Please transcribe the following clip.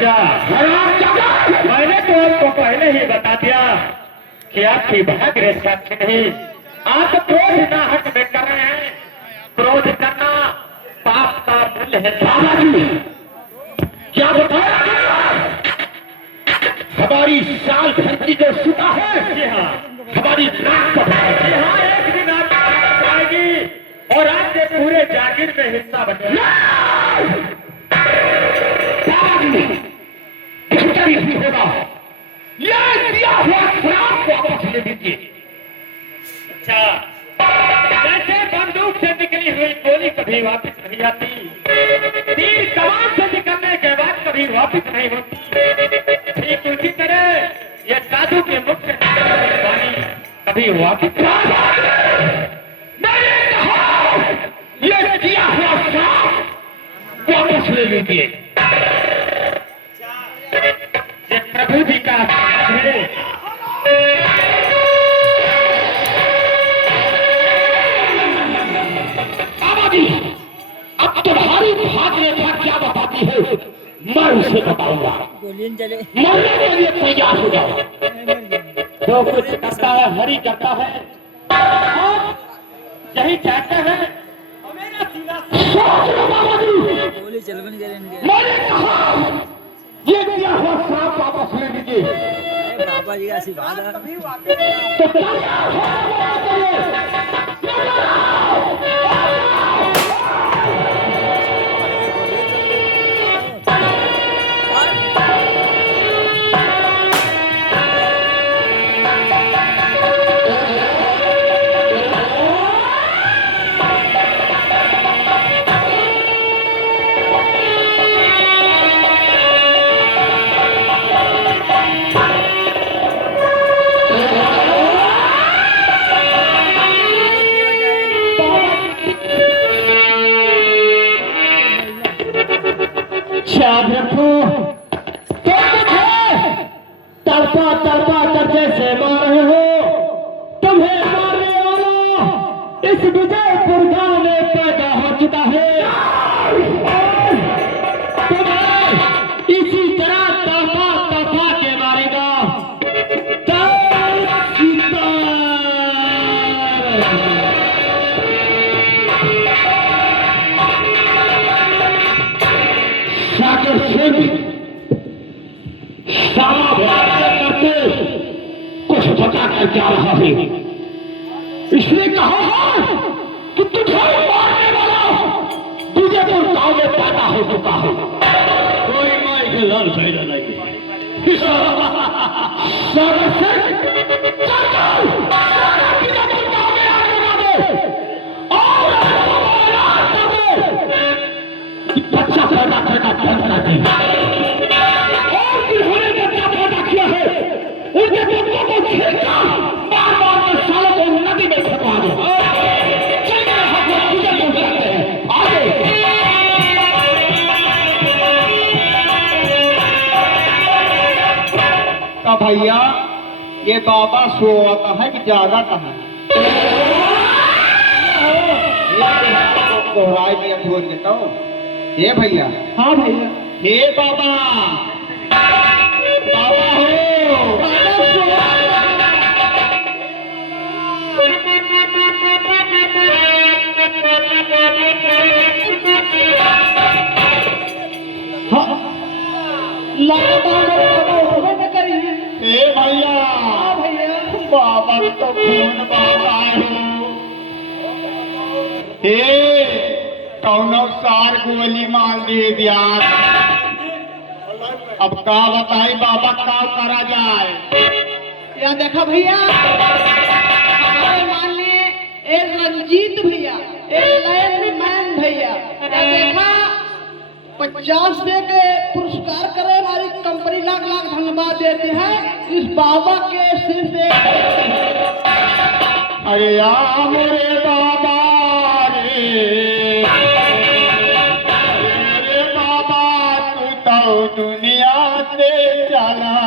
बच्चा, मैंने तो आपको पहले ही बता दिया कि आपकी भाग्य साक्षी नहीं। आप क्रोध ना हट में कर रहे हैं। क्रोध करना पाप का मूल्य है। दादाजी क्या बताया? हमारी साल भर की जो सुना है, जी हाँ, हमारी नाक जी हाँ, एक दिन आप आएगी और आपके पूरे जागीर में हिस्सा बनेगा। नहीं होगा, ये दिया हुआ श्राप वापस ले लीजिए। अच्छा, जैसे बंदूक से निकली हुई गोली कभी वापस नहीं आती, तीर कमान से निकलने के बाद कभी वापस नहीं होती, ठीक उसी तरह ये साधु के मुख से निकलने वाली वाणी कभी वापस नहीं आती। मैंने कहा, ये दिया हुआ श्राप वापस ले लीजिए। ये प्रभु जी का है। अब तुम्हारी भाग्यरेखा क्या बताती है, मैं उसे बताऊंगा। मरने के लिए तैयार हो जाओ। जो कुछ करता है हरि करता है, और यही चाहते हैं हमें सीधा मैंने कहा ये दिया हुआ श्राप वापस ले लीजिए। बाबा जी का आशीर्वाद याद रखो, तड़पा तड़पा कर जैसे मार रहे हो, तुम्हें मारने वाला इस विजयपुर गांव में पैदा हो चुका है। तुम्हें इसी तरह तड़पा तड़पा के मारेगा। सागर सिंह करते कुछ बता कर जा रहा है, इसलिए कहा है कि तुझे मारने वाला विजयपुर गांव में पैदा हो चुका है। कोई माई के लाल फायदा नहीं। सागर सिंह विजयपुर गांव में आने और बच्चा पैदा करना बंद कर दे। और जिन्होंने बच्चा पैदा किया है उनके बच्चों को छीनकर मार मार कर सालों को नदी में फेंकवा दो। चलिए हम लोग पूजा को करते हैं। आगे का भैया ये बाबा सोता है कि जागा कहाँ कोहराई दिया छोड़ देता हूँ। हे भैया, हाँ भैया, हे बाबा, बाबा हो हे भैया, बाबा तो खून बाबा हो। हे कौनो सार गोली मार दे दिया। अब का बताई बाबा का करा जाए। या देखा भैया, हमारे मान लिए ए रंजीत भैया, ए लैंडमैन भैया, या देखा 50 दे के पुरस्कार करे हमारी कंपनी लाख लाख धन्यवाद देते हैं इस बाबा के सिर पे। अरे या मेरे बाबा रे, अरे बाबा तू तो दुनिया से चला।